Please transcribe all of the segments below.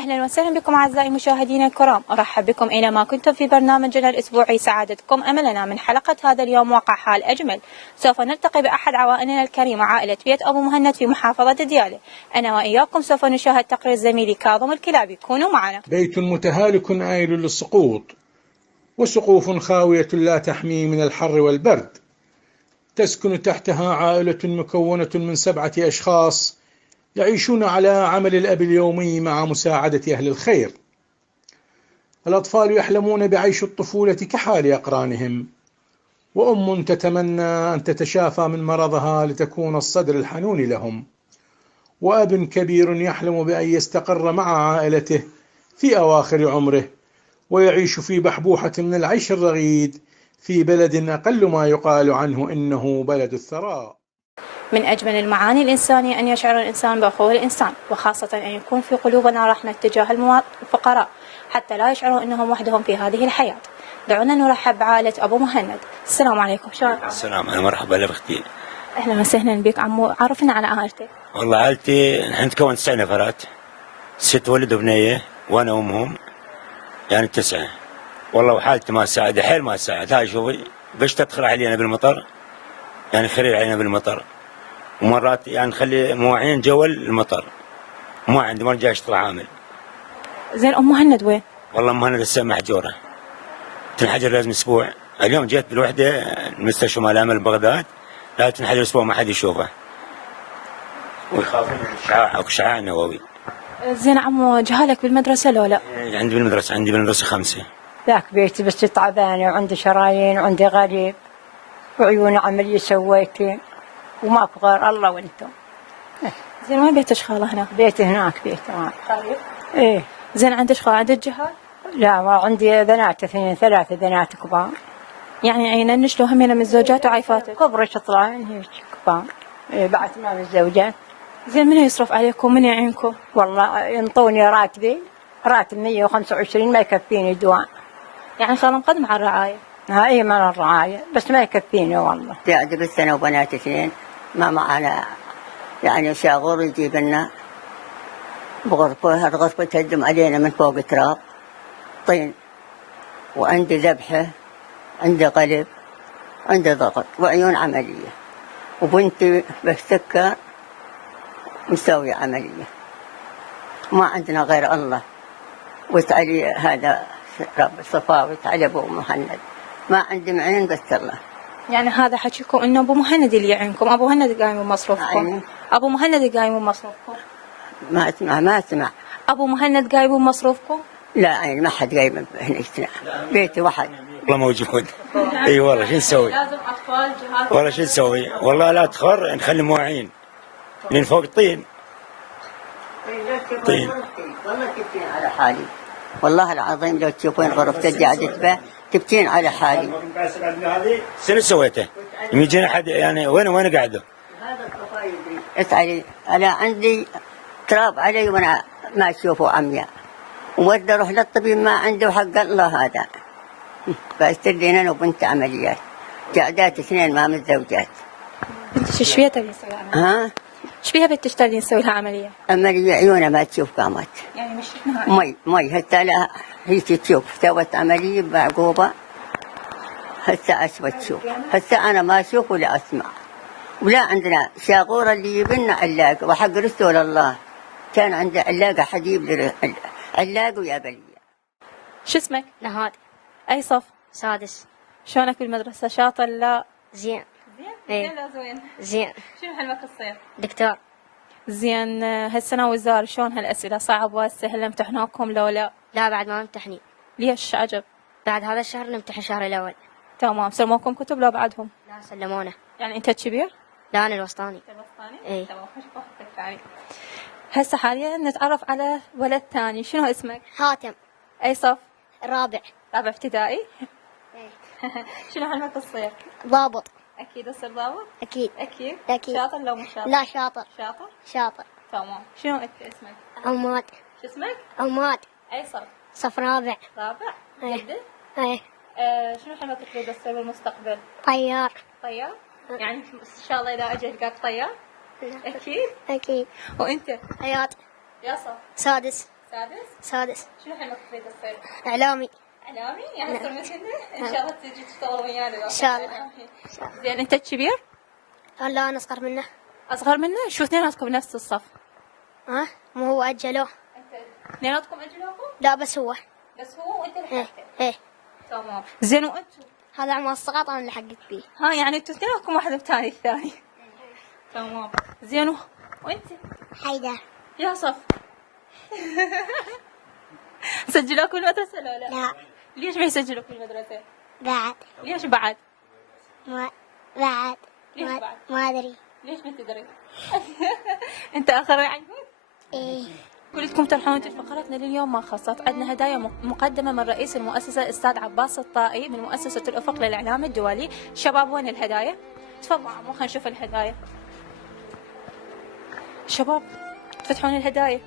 أهلا وسهلا بكم أعزائي مشاهدينا الكرام، أرحب بكم أينما كنتم في برنامجنا الأسبوعي سعادتكم أملنا. من حلقة هذا اليوم واقع حال أجمل، سوف نلتقي بأحد عوائلنا الكريمة، عائلة بيت أبو مهند في محافظة ديالى. أنا وإياكم سوف نشاهد تقرير زميلي كاظم الكلابي، كونوا معنا. بيت متهالك آيل للسقوط، وسقوف خاوية لا تحمي من الحر والبرد. تسكن تحتها عائلة مكونة من 7 أشخاص يعيشون على عمل الأب اليومي مع مساعدة أهل الخير. الأطفال يحلمون بعيش الطفولة كحال أقرانهم، وأم تتمنى أن تتشافى من مرضها لتكون الصدر الحنون لهم، وأب كبير يحلم بأن يستقر مع عائلته في أواخر عمره ويعيش في بحبوحة من العيش الرغيد في بلد أقل ما يقال عنه إنه بلد الثراء. من أجمل المعاني الإنسانية أن يشعر الإنسان بأخوه الإنسان، وخاصة أن يكون في قلوبنا رحمة تجاه الفقراء حتى لا يشعروا أنهم وحدهم في هذه الحياة. دعونا نرحب بعائلة أبو مهند. السلام عليكم. السلام، أنا مرحبا لأختي. أهلا وسهلا بك عمو، عرفنا على عائلتك. والله عائلتي نحن نتكون 9 نفرات، 6 ولد وبنية وأنا وأمهم، يعني 9. والله وحالتي ما تساعد، حيل ما تساعد. هاي شوفي باش تدخل علينا بالمطر، يعني خرير علينا بالمطر، ومرات يعني نخلي مواعين جول المطر، ما عندي ما رجع اشتري عامل. زين أم مهند وين؟ والله أم مهند لسه محجورة، تنحجر لازم أسبوع. اليوم جيت بالوحدة المستشفى مال أمل بغداد، لا تنحجر أسبوع ما حد يشوفه، ويخافون من الشعاع أو شعاع نووي. زين عمو، جهالك بالمدرسة لو لا؟ عندي بالمدرسة 5. ذاك بيتي بس تعبانة وعندي شرايين وعندي غريب وعيوني عملية سويتي وماكو غير الله وانتم. زين وين بيت خالة هنا؟ بيتي هناك بيتي هناك. قريب؟ ايه. زين عندك خالة، عندك جهال؟ لا، ما عندي بنات 2 3 بنات كبار. يعني عينن شلو همينة من الزوجات وعيفاتك؟ كبرش طلعين هيك كبار. إيه بعد ما من الزوجات. زين من يصرف عليكم، من يعينكم؟ والله ينطوني راتب 125 ما يكفيني دواء. يعني خالة مقدم على الرعاية؟ هاي من الرعاية بس ما يكفيني والله. قاعدة بالسنة وبنات 2 ما معنا، يعني شاغور يجيب لنا بغرفة، الغرفة تهدم علينا من فوق تراب طين، وعندي ذبحة، عندي قلب، عندي ضغط وعيون عملية، وبنتي بالسكر مسوي عملية، ما عندنا غير الله وتعالي هذا رب الصفا وتعالي أبو مهند، ما عندي معين بس الله. يعني هذا حكيكم انه ابو مهند اللي يعينكم، ابو مهند قايم بمصروفكم؟ ابو مهند قايم بمصروفكم؟ ما اسمع. ابو مهند قايم بمصروفكم؟ لا عين ما حد قايم هنا، بيتي واحد والله موجود. اي والله شو نسوي؟ لازم اطفال جهاز. والله شو نسوي؟ والله لا تخر نخلي مواعين من فوق طين. والله تبكين على حالي، والله العظيم لو تشوفين غرفتي قاعدة به تبكين على حالي. شنو سويته؟ يجينا حد يعني وين قاعده؟ هذا الصفا يدري. اسألي، أنا عندي تراب علي وأنا ما أشوفه عمياء، وودي أروح للطبيب ما عنده حق الله هذا. فاستدين أنا وبنت عمليات، قاعدات 2 ما متزوجات. انت شو فيها تبي تسوي عملية؟ ها؟ ايش فيها بنت تشتغلين نسوي لها عملية؟ عملية عيونها ما تشوف قامت. يعني مش نهائي. مي هسه لا هي تشوف، سوت عملية بعقوبة هسه أشوف تشوف، هسه أنا ما أشوف ولا أسمع، ولا عندنا شاغورة اللي يبنى علاق، وحق رسول الله كان عنده علاقة حجيب علاق ويا بلية. شو اسمك؟ نهاد. اي صف؟ 6. شلونك بالمدرسة، شاطر لا؟ زين. زين؟ ايه. زين لا زين؟ زين. شنو حلمك الصيف؟ دكتور. زين هالسنة وزار شلون هالأسئلة، صعب وسهل، امتحنوكم لو لا؟ لا بعد ما نمتحني، ليش عجب؟ بعد هذا الشهر نمتحن الشهر الأول. تمام، سلموكم كتب لو بعدهم؟ لا سلمونا. يعني أنت الكبير؟ لا أنا الوسطاني. الوسطاني؟ ايه. تمام، خشوف وقتك ثاني. هسه حاليا نتعرف على ولد ثاني، شنو اسمك؟ حاتم. أي صف؟ الرابع. رابع ابتدائي؟ ايه. شنو حلمك الصيف؟ ضابط. أكيد تصير ضابط؟ أكيد. أكيد؟ أكيد. شاطر لو مش شاطر؟ لا شاطر. شاطر؟ شاطر. تمام، شنو اسمك؟ عماد. شو اسمك؟ عماد. أي صف؟ صف رابع. رابع؟ ايه. جدد؟ ايه. شنو حلمك تريد تصير بالمستقبل؟ طيار. طيار؟ يعني إن شاء الله إذا أجي ألقاك طيار؟ أكيد؟ أكيد. وأنت؟ حياة. يا صف؟ 6. سادس. شنو حلمك تريد تصير؟ إعلامي. اعلامي؟ يعني تصير مثلنا؟ ان شاء الله تجي تشتغل ويانا. إن شاء الله. زين انت الكبير؟ لا أنا أصغر منه. اصغر منه؟ شو اثنيناتكم بنفس الصف؟ ها مو هو أجلوه. اثنيناتكم اجلوكم؟ لا بس هو. بس هو وانت إيه لحقته. إيه. تمام. زين وانتم؟ هذا عمر السقط أنا اللي حقت فيه. ها يعني انتم اثنيناتكم واحد بتالي الثاني. تمام. زين وانت؟ حيدر. يا صف. سجلوك بالمدرسة لو لا؟ لا. ليش ما يسجلوك بالمدرسة؟ بعد. ليش بعد؟ بعد. ليش بعد؟ ما أدري. ليش ما تدري؟ انت اخر عنهم؟ إيه. كلكم ترحمون فقرتنا لليوم ما خلصت. عندنا هدايا مقدمة من رئيس المؤسسة الأستاذ عباس الطائي من مؤسسة الأفق للإعلام الدولي. شباب وين الهدايا؟ تفضلوا عمو خلينا نشوف الهدايا. شباب تفتحون الهدايا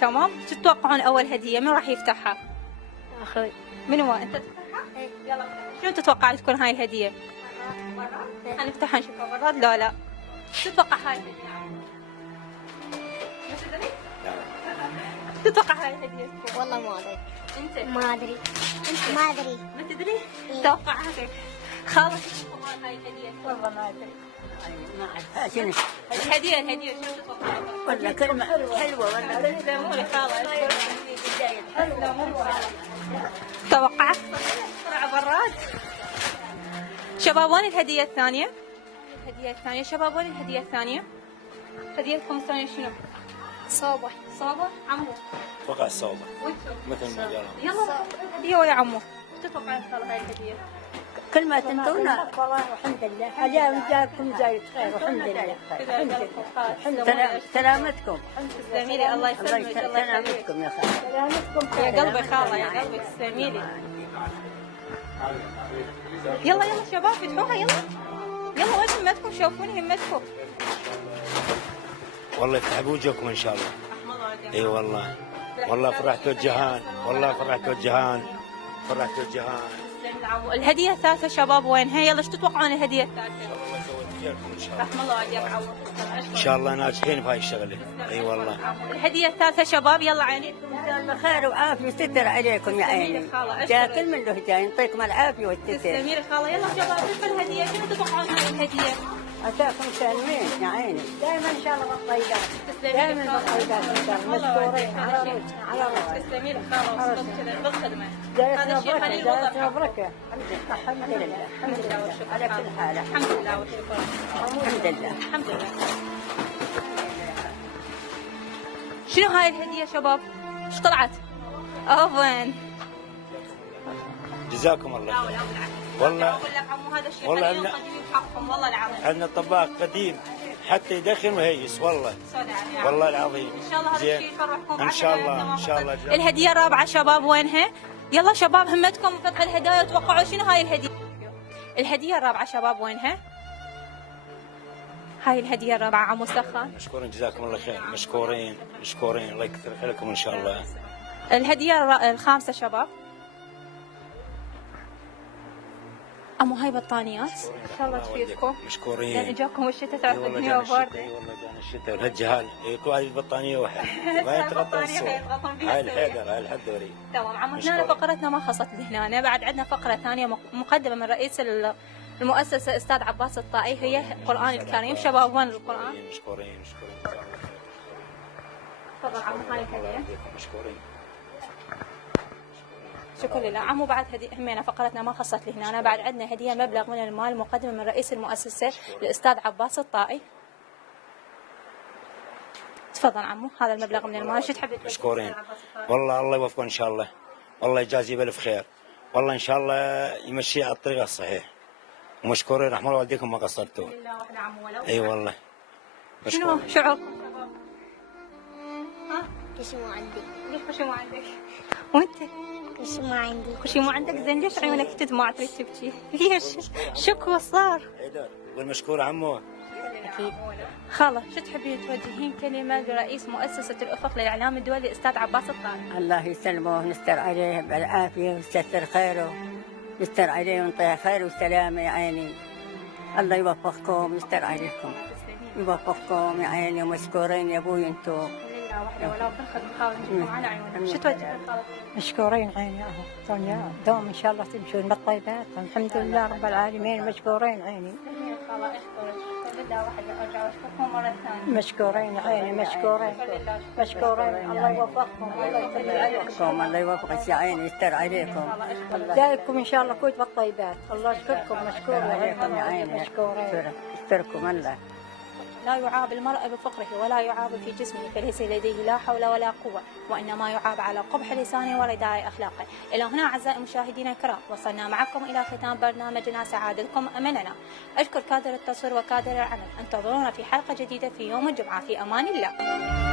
تمام؟ شو تتوقعون أول هدية من راح يفتحها؟ أخوي. من هو أنت تفتحها؟ إيه. يلا افتح. شنو تتوقع تكون هاي الهدية؟ براد؟ هنفتحها نشوفها براد لا لا. شو تتوقع هاي الهدية عمو؟ ما تدري؟ تتوقع هاي الهدية تكون؟ والله ما أدري. أنت؟ ما أدري. ما أدري. ما تدري؟ إيه. توقعاتك. خالص شو هاي الهدية؟ والله ما أدري. شنو؟ الهدية شنو تتوقع؟ ولا كلمة حلوة ولا سلموني خالص. توقعت طلع براد. شباب وين الهدية الثانية؟ الهدية الثانية شباب وين الهدية الثانية؟ هديتكم الثانية شنو؟ صوبة. صوبة؟ عمو توقع الصوبة وانتم؟ مثل ما قالوا. يلا هدية ويا عمو. شو تتوقع خال هاي الهدية؟ كل ما تنطونا. والله والحمد لله اليوم جاكم زايد خير والحمد لله. سلامتكم. تسلمي لي الله يسلمك الله يخليك. سلامتكم يا خالة. يا قلبي خالة يا قلبي تسلمي لي. يلا يلا شباب فتحوها يلا. يلا وين همتكم شوفوني همتكم. والله يفتح بوجهكم ان شاء الله. اي والله. والله فرحت الجهان. والله فرحت الجهان. فرحت الجهان. الهدية الثالثة شباب وينها؟ يلا شو تتوقعون الهدية الثالثة؟ الله يسوي خيركم ان شاء الله. رحم الله عليك عوض. ان شاء الله ناجحين بهاي الشغله. اي والله. الهدية الثالثة شباب يلا عينيكم. بخير وعافية ستر عليكم يا عيني. جاء كل من له جاي يعطيكم العافية والستر. تسلمي لي خالة. يلا شباب شوفوا الهدية شنو تتوقعون هاي الهدية؟ عساكم سالمين يا عيني. دائما ان شاء الله بالطيبات. تسلمي دائما لي خالة. بالطيبات ان شاء الله. مشكورين على روحنا على روحنا. تسلمي لي خالة وصلت كذا بالخدمة. جايتنا هذا شيء بركه خليل جايتنا والله. بركه. الحمد لله. الحمد لله والشكر. على كل حال. الحمد لله والشكر. الحمد لله. الحمد لله. شنو هاي الهدية شباب؟ ايش طلعت؟ اوفن. جزاكم الله خير. والله اقول لك عمو هذا الشيء والله خلينا قديمين بحقكم والله العظيم. عندنا طباخ قديم حتى يدخن ويهيس والله. والله العظيم. ان شاء الله هذا زين. الشيء يفرحكم. ان شاء الله ان شاء الله. الهدية الرابعة شباب وينها؟ يلا شباب همتكم فتح الهدايا توقعوا شنو هاي الهدية؟ الهدية الرابعة شباب وينها؟ هاي الهدية الرابعة عمو سخان. مشكورين جزاكم الله خير. مشكورين مشكورين الله يكثر خيركم ان شاء الله. الهدية الخامسة شباب. أمو هاي بطانيات إن شاء الله تفيدكم. لأن مشكورين. إجاكم الشتاء تعرف والله الدنيا جانا الشتاء. باردة. اي والله جانا الشتاء والهجهال يكون هذه البطانيه واحد ما يتغطى البطانية الصوت. يتغطون فيها هاي السوية. الحيدر هاي الحدوري. تمام عمو هنا مشكورين. فقرتنا ما خلصت لهنا. بعد عندنا فقرة ثانية مقدمة من رئيس المؤسسة أستاذ عباس الطائي هي القرآن الكريم. شباب وين القرآن؟ مشكورين مشكورين. تفضل عمو هاي الهدية. مشكورين. شكرا لله عمو. بعد همينا فقرتنا ما خلصت لهنا. بعد عندنا هدية مبلغ من المال مقدمة من رئيس المؤسسة الأستاذ عباس الطائي. تفضل عمو هذا المبلغ من المال. شو تحب تقول؟ مشكورين. والله الله يوفقه ان شاء الله. والله يجازيه بالف خير. والله ان شاء الله يمشيه على الطريق الصحيح. ومشكورين رحم الله والديكم ما قصرتوا. لله وحده عمو ولو. اي والله. شنو مشكورين. شعوركم شباب؟ ها؟ إيش مو عندي. ليش كل شيء مو عندك؟ وانت؟ إيش مو عندي. كل شيء مو عندك. زين ليش عيونك تدمع تريد تبكي؟ ليش؟ شكوى صار؟ حيدر والمشكور عمو. أكيد. خالة شو تحبين توجهين كلمة لرئيس مؤسسة الأفق للإعلام الدولي الأستاذ عباس الطائي؟ الله يسلمه ونستر عليه بالعافية ويستر خيره. يستر عليه ويعطيه خير وسلامة يا عيني. الله يوفقكم ويستر عليكم. يوفقكم يا عيني ومشكورين يا ابوي انتم. لا واحدة ولا برخد نحاول نجيبهم على عيونهم. شو توجه الخالة؟ مشكورين عيني اهو دنيا دوم ان شاء الله تمشون بالطيبات الحمد لله رب العالمين مشكورين عيني جميل الخالة اشكرك شكرا لله واحدة ارجع واشكركم مرة ثانية. مشكورين عيني مشكورين مشكورين الله يوفقكم الله يخلي عليكم الله يوفقك يا عيني يستر عليكم. دايكم ان شاء الله كويت بالطيبات الله يشكركم مشكور عليكم يا عيني مشكورين يستركم الله. لا يعاب المرء بفقره ولا يعاب في جسمه فليس لديه لا حول ولا قوة وإنما يعاب على قبح لسانه ورداء أخلاقه. إلى هنا أعزائي المشاهدين الكرام وصلنا معكم إلى ختام برنامجنا سعادتكم أملنا. أشكر كادر التصوير وكادر العمل. انتظرونا في حلقة جديدة في يوم الجمعة في أمان الله.